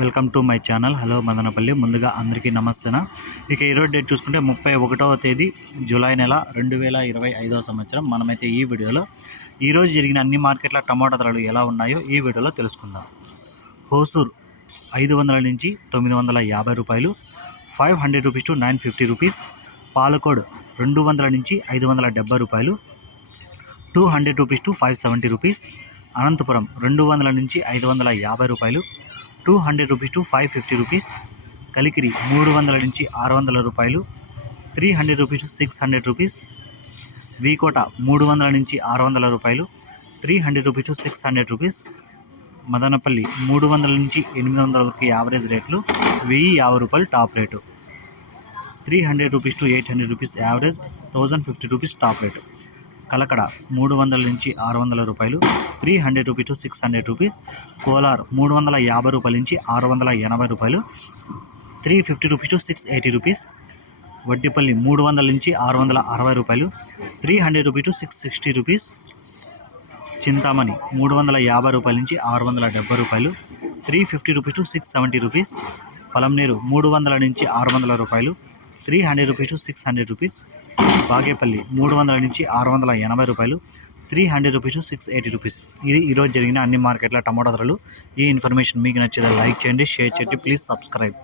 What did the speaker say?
Welcome to my channel. Hello Madanapalle. ముందుగా అందరికీ నమస్తేనా? ఇక ఈరోజు డేట్ చూసుకుంటే ముప్పై ఒకటవ తేదీ జూలై నెల రెండు వేల ఇరవై ఐదవ సంవత్సరం. మనమైతే ఈ వీడియోలో ఈరోజు జరిగిన అన్ని మార్కెట్ల టమాటా ధరలు ఎలా ఉన్నాయో ఈ వీడియోలో తెలుసుకుందాం. హోసూర్ ఐదు వందల నుంచి తొమ్మిది వందల యాభై రూపాయలు five hundred rupees to nine fifty rupees Palakode రెండు వందల నుంచి ఐదు వందల డెబ్బై రూపాయలు two hundred rupees to five seventy rupees Anantapur రెండు వందల నుంచి ఐదు వందల యాభై రూపాయలు two hundred rupees to five fifty rupees Kalikiri మూడు వందల నుంచి ఆరు వందల రూపాయలు. Three hundred rupees to six hundred rupees V Kota మూడు వందల నుంచి ఆరు వందల రూపాయలు. Three hundred rupees to six hundred rupees Madanapalle మూడు వందల నుంచి ఎనిమిది వందల వరకు యావరేజ్ రేట్లు. వెయ్యి యాభై రూపాయలు top rate. Three hundred rupees to eight hundred rupees average. Thousand fifty rupees top rate. Kalakada మూడు వందల నుంచి ఆరు వందల రూపాయలు three hundred rupees to six hundred rupees Kolar మూడు వందల యాభై రూపాయల నుంచి ఆరు వందల ఎనభై రూపాయలు three fifty rupees to six eighty rupees Vaddipalli మూడు వందల నుంచి ఆరు వందల అరవై రూపాయలు three hundred rupees to six sixty rupees Chintamani మూడు వందల యాభై రూపాయల నుంచి ఆరు వందల డెబ్బై రూపాయలు three fifty rupees to six seventy rupees Palamaner మూడు వందల నుంచి ఆరు వందల రూపాయలు three hundred rupees to six hundred rupees. Bagepalli మూడు వందల నుంచి ఆరు వందల ఎనభై రూపాయలు. Three hundred rupees to six eighty rupees. ఇది ఈరోజు జరిగిన అన్ని మార్కెట్ల టమాటా ధరలు. ఈ ఇన్ఫర్మేషన్ మీకు నచ్చేది లైక్ చేయండి షేర్ చేయండి ప్లీజ్ సబ్స్క్రైబ్.